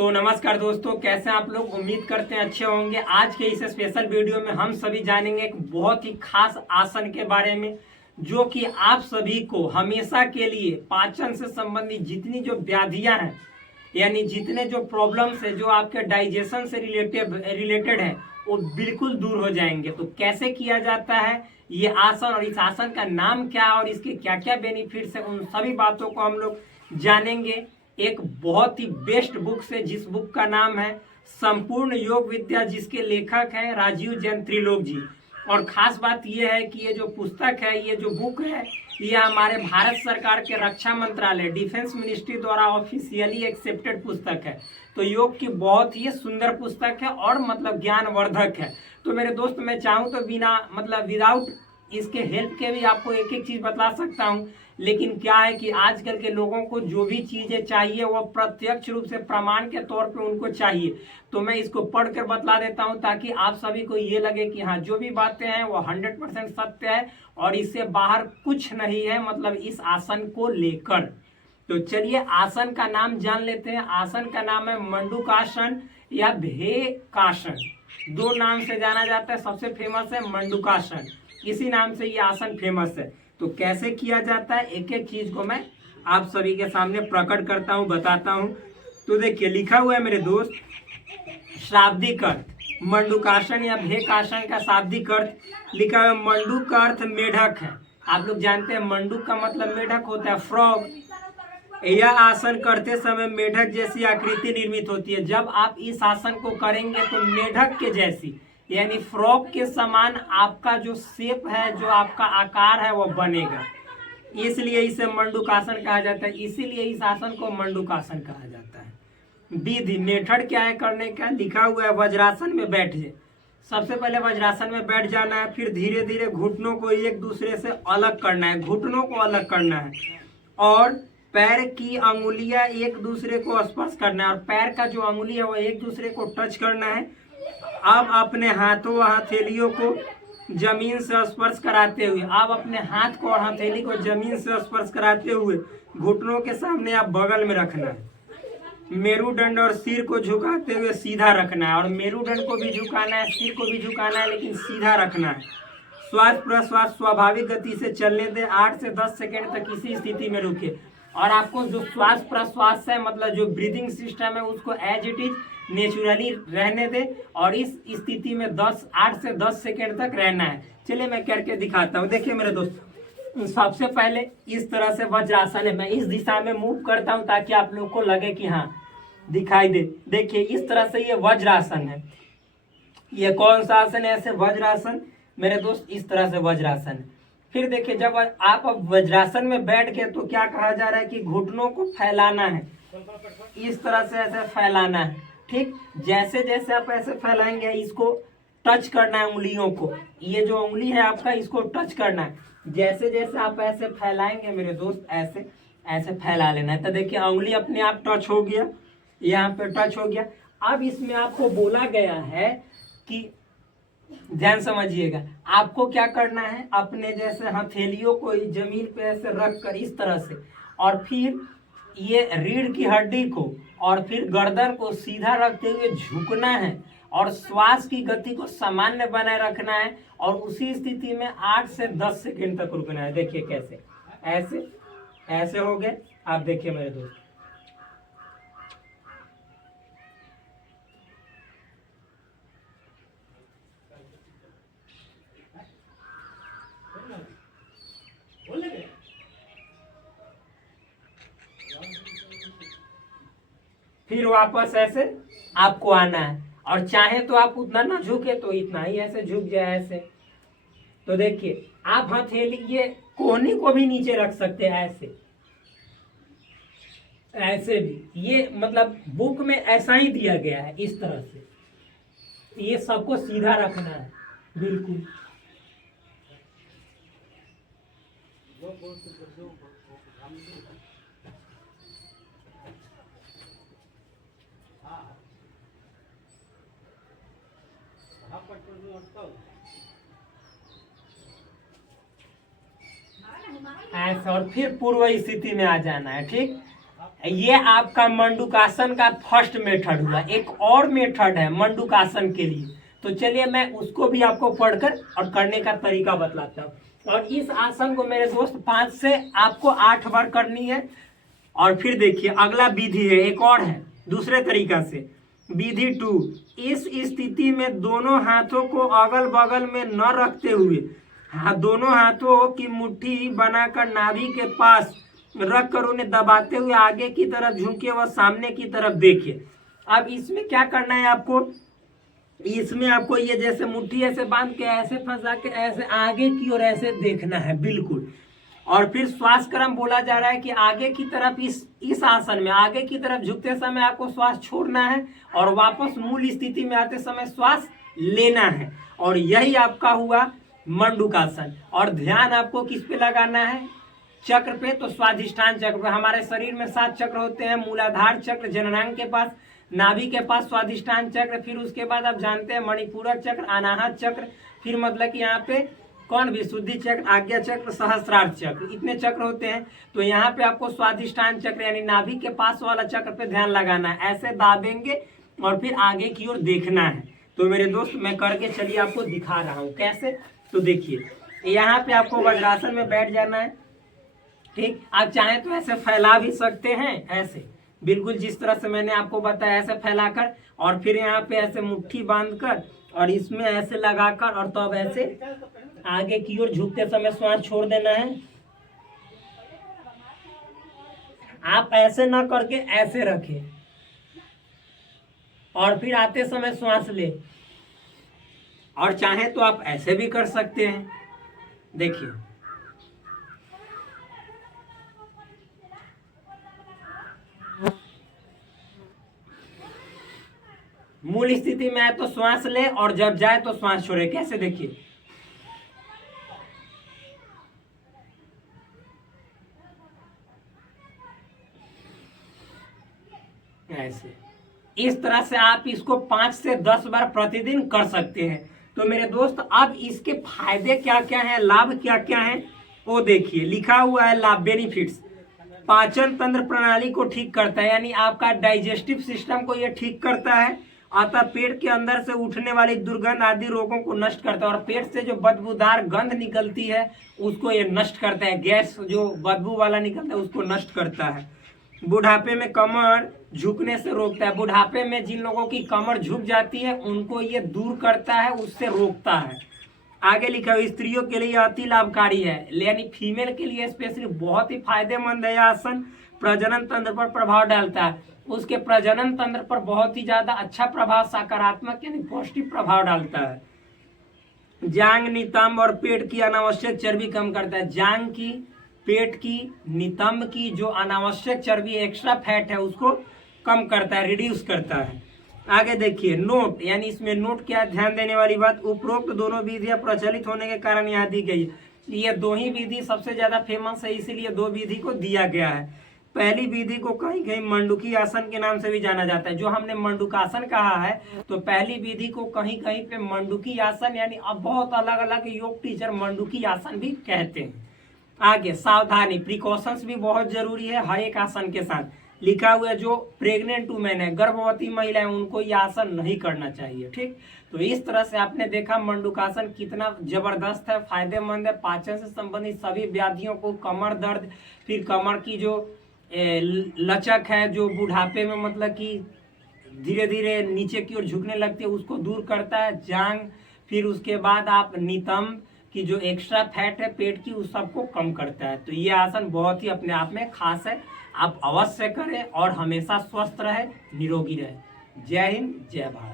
तो नमस्कार दोस्तों, कैसे हैं आप लोग। उम्मीद करते हैं अच्छे होंगे। आज के इस स्पेशल वीडियो में हम सभी जानेंगे एक बहुत ही खास आसन के बारे में, जो कि आप सभी को हमेशा के लिए पाचन से संबंधित जितनी जो व्याधियां हैं, यानी जितने जो प्रॉब्लम्स है जो आपके डाइजेशन से रिलेटेड है, वो बिल्कुल दूर हो जाएंगे। तो कैसे किया जाता है ये आसन, और इस आसन का नाम क्या है और इसके क्या क्या बेनिफिट्स है, उन सभी बातों को हम लोग जानेंगे एक बहुत ही बेस्ट बुक से, जिस बुक का नाम है संपूर्ण योग विद्या, जिसके लेखक हैं राजीव जैन त्रिलोक जी। और खास बात यह है कि ये जो पुस्तक है, ये जो बुक है, ये हमारे भारत सरकार के रक्षा मंत्रालय डिफेंस मिनिस्ट्री द्वारा ऑफिशियली एक्सेप्टेड पुस्तक है। तो योग की बहुत ही सुंदर पुस्तक है और मतलब ज्ञानवर्धक है। तो मेरे दोस्त, मैं चाहूँ तो बिना मतलब विदाउट इसके हेल्प के भी आपको एक एक चीज बता सकता हूँ, लेकिन क्या है कि आजकल के लोगों को जो भी चीजें चाहिए वो प्रत्यक्ष रूप से प्रमाण के तौर पे उनको चाहिए। तो मैं इसको पढ़कर बतला देता हूँ ताकि आप सभी को ये लगे कि हाँ, जो भी बातें हैं वो 100% सत्य है और इससे बाहर कुछ नहीं है, मतलब इस आसन को लेकर। तो चलिए आसन का नाम जान लेते हैं। आसन का नाम है मंडूकासन या भेकासन। दो नाम से जाना जाता है। सबसे फेमस है मंडूकासन, इसी नाम से ये आसन फेमस है। तो कैसे किया जाता है, एक एक चीज को मैं आप सभी के सामने प्रकट करता हूँ, बताता हूँ। तो देखिए, लिखा हुआ है मेरे दोस्त, शाब्दिक अर्थ मंडूकासन या भेकासन का शाब्दिक अर्थ लिखा हुआ है। मंडूक का अर्थ मेढक है। आप लोग जानते हैं मंडूक का मतलब मेढक होता है, फ्रॉग। यह आसन करते समय मेढक जैसी आकृति निर्मित होती है। जब आप इस आसन को करेंगे तो मेढक के जैसी, यानी फ्रॉग के समान आपका जो शेप है, जो आपका आकार है, वो बनेगा। इसलिए इसे मंडूकासन कहा जाता है। इसीलिए इस आसन को मंडूकासन कहा जाता है। विधि मेथड क्या है करने का, लिखा हुआ है वज्रासन में बैठ जाए। सबसे पहले वज्रासन में बैठ जाना है, फिर धीरे धीरे घुटनों को एक दूसरे से अलग करना है, घुटनों को अलग करना है, और पैर की अंगुलियां एक दूसरे को स्पर्श करना है, और पैर का जो अंगुली है वो एक दूसरे को टच करना है। अब अपने हाथों व हथेलियों को जमीन से स्पर्श कराते हुए, आप अपने हाथ को और हथेली को जमीन से स्पर्श कराते हुए घुटनों के सामने आप बगल में रखना है। मेरुदंड और सिर को झुकाते हुए सीधा रखना है, और मेरुदंड को भी झुकाना है, सिर को भी झुकाना है, लेकिन सीधा रखना है। श्वास प्रश्वास स्वाभाविक गति से चलने दें। 8 से 10 सेकेंड तक इसी स्थिति में रुके, और आपको जो श्वास प्रश्वास है, मतलब जो ब्रीदिंग सिस्टम है, उसको एज इट इज नेचुरली रहने दें, और इस स्थिति में 8 से 10 सेकेंड तक रहना है। चलिए मैं करके दिखाता हूँ। देखिए मेरे दोस्त, सबसे पहले इस तरह से वज्रासन है। मैं इस दिशा में मूव करता हूँ ताकि आप लोग को लगे कि हाँ दिखाई दे। देखिए इस तरह से ये वज्रासन है। ये कौन सा आसन है? ऐसे वज्रासन मेरे दोस्त, इस तरह से वज्रासन है। फिर देखिए, जब आप अब वज्रासन में बैठ गए तो क्या कहा जा रहा है कि घुटनों को फैलाना है, इस तरह से ऐसे फैलाना है। ठीक, जैसे जैसे आप ऐसे फैलाएंगे, इसको टच करना है उंगलियों को। ये जो उंगली है आपका, इसको टच करना है। जैसे जैसे आप ऐसे फैलाएंगे मेरे दोस्त, ऐसे ऐसे फैला लेना है। तो देखिए उंगली अपने आप टच हो गया, यहाँ पे टच हो गया। अब इसमें आपको बोला गया है कि ध्यान समझिएगा, आपको क्या करना है, अपने जैसे हथेलियों को जमीन पे ऐसे रख कर इस तरह से, और फिर ये रीढ़ की हड्डी को और फिर गर्दन को सीधा रखते हुए झुकना है, और श्वास की गति को सामान्य बनाए रखना है, और उसी स्थिति में 8 से 10 सेकेंड तक रुकना है। देखिए कैसे, ऐसे ऐसे हो गए। आप देखिए मेरे दोस्त, फिर वापस ऐसे आपको आना है, और चाहे तो आप उतना ना झुके तो इतना ही ऐसे झुक जाए ऐसे। तो देखिए, आप हथेली ये कोहनी को भी नीचे रख सकते हैं, ऐसे ऐसे भी। ये मतलब बुक में ऐसा ही दिया गया है, इस तरह से। ये सबको सीधा रखना है बिल्कुल। ऐसा, और फिर पूर्व स्थिति में आ जाना है। ठीक, ये आपका मंडूकासन का फर्स्ट मेथड हुआ। एक और मेथड है मंडूकासन के लिए, तो चलिए मैं उसको भी आपको पढ़कर और करने का तरीका बतलाता हूँ। और इस आसन को मेरे दोस्त 5 से आपको 8 बार करनी है। और फिर देखिए अगला विधि है, एक और है दूसरे तरीका से। विधि 2, इस स्थिति में दोनों हाथों को अगल बगल में न रखते हुए दोनों हाथों की मुट्ठी बनाकर नाभि के पास रख कर उन्हें दबाते हुए आगे की तरफ झुके व सामने की तरफ देखिए। अब इसमें क्या करना है आपको, इसमें आपको ये जैसे मुट्ठी ऐसे बांध के ऐसे फंसा के ऐसे आगे की ओर ऐसे देखना है बिल्कुल। और फिर श्वास क्रम बोला जा रहा है कि आगे की तरफ इस आसन में आगे की तरफ झुकते समय आपको श्वास छोड़ना है और वापस मूल स्थिति में आते समय श्वास लेना है। और यही आपका हुआ मंडूकासन। और ध्यान आपको किस पे लगाना है, चक्र पे। तो स्वाधिष्ठान चक्र पे। हमारे शरीर में 7 चक्र होते हैं। मूलाधार चक्र जननांग के पास, नाभि के पास स्वाधिष्ठान चक्र, फिर उसके बाद आप जानते हैं मणिपूरक चक्र, अनाहत चक्र, फिर मतलब कि यहाँ पे कौन विशुद्धि चक्र, आज्ञा चक्र, सहस्त्रार्थ चक्र, इतने चक्र होते हैं। तो यहाँ पे आपको स्वाधिष्ठान चक्र यानी नाभि के पास वाला चक्र पे ध्यान लगाना है। ऐसे दाबेंगे और फिर आगे की ओर देखना है। तो मेरे दोस्त मैं करके चलिए आपको दिखा रहा हूँ कैसे। तो देखिए यहाँ पे आपको वज्रासन में बैठ जाना है। ठीक, आप चाहें तो ऐसे फैला भी सकते हैं, ऐसे बिल्कुल जिस तरह से मैंने आपको बताया ऐसे फैलाकर, और फिर यहाँ पे ऐसे मुट्ठी बांधकर और इसमें ऐसे लगाकर और तब ऐसे आगे की ओर झुकते समय श्वास छोड़ देना है। आप ऐसे ना करके ऐसे रखें और फिर आते समय श्वास ले। और चाहे तो आप ऐसे भी कर सकते हैं। देखिए मूल स्थिति में आए तो श्वास ले और जब जाए तो श्वास छोड़े। कैसे देखिए, ऐसे इस तरह से आप इसको 5 से 10 बार प्रतिदिन कर सकते हैं। तो मेरे दोस्त अब इसके फायदे क्या क्या हैं, लाभ क्या क्या हैं, वो देखिए लिखा हुआ है लाभ बेनिफिट्स। पाचन तंत्र प्रणाली को ठीक करता है, यानी आपका डाइजेस्टिव सिस्टम को ये ठीक करता है। अतः पेट के अंदर से उठने वाली दुर्गंध आदि रोगों को नष्ट करता है। और पेट से जो बदबूदार गंध निकलती है उसको ये नष्ट करता है। गैस जो बदबू वाला निकलता है उसको नष्ट करता है। बुढ़ापे में कमर झुकने से रोकता है। बुढ़ापे में जिन लोगों की कमर झुक जाती है उनको ये दूर करता है, उससे रोकता है। आगे लिखा हुआ स्त्रियों के लिए अति लाभकारी है, यानी फीमेल के लिए स्पेशली बहुत ही फायदेमंद है। यह आसन प्रजनन तंत्र पर प्रभाव डालता है, उसके प्रजनन तंत्र पर बहुत ही ज्यादा अच्छा प्रभाव, सकारात्मक यानी पॉजिटिव प्रभाव डालता है। जांग, नितंब और पेट की अनावश्यक चर्बी कम करता है। जांग की, पेट की, नितंब की जो अनावश्यक चर्बी एक्स्ट्रा फैट है उसको कम करता है, रिड्यूस करता है। आगे देखिए नोट, यानी इसमें नोट क्या, ध्यान देने वाली बात, उपरोक्त दोनों विधियां प्रचलित होने के कारण यहाँ दी गई है। ये दो ही विधि सबसे ज्यादा फेमस है, इसीलिए दो विधि को दिया गया है। पहली विधि को कहीं कहीं मंडूकी आसन के नाम से भी जाना जाता है। जो हमने मंडूकासन कहा है तो पहली विधि को कहीं कहीं पे मंडूकी आसन, यानी अब बहुत अलग अलग योग टीचर मंडूकी आसन भी कहते हैं। आगे सावधानी, प्रिकॉशंस भी बहुत जरूरी है हर एक आसन के साथ। लिखा हुआ है जो प्रेग्नेंट वुमेन है, गर्भवती महिला है, उनको ये आसन नहीं करना चाहिए। ठीक, तो इस तरह से आपने देखा मंडूकासन कितना जबरदस्त है, फायदेमंद है। पाचन से संबंधित सभी व्याधियों को, कमर दर्द, फिर कमर की जो लचक है जो बुढ़ापे में मतलब कि धीरे धीरे नीचे की ओर झुकने लगती है उसको दूर करता है। जांग, फिर उसके बाद आप नितंब की जो एक्स्ट्रा फैट है पेट की उस सबको कम करता है। तो ये आसन बहुत ही अपने आप में खास है, आप अवश्य करें और हमेशा स्वस्थ रहे, निरोगी रहे। जय हिंद, जय भारत।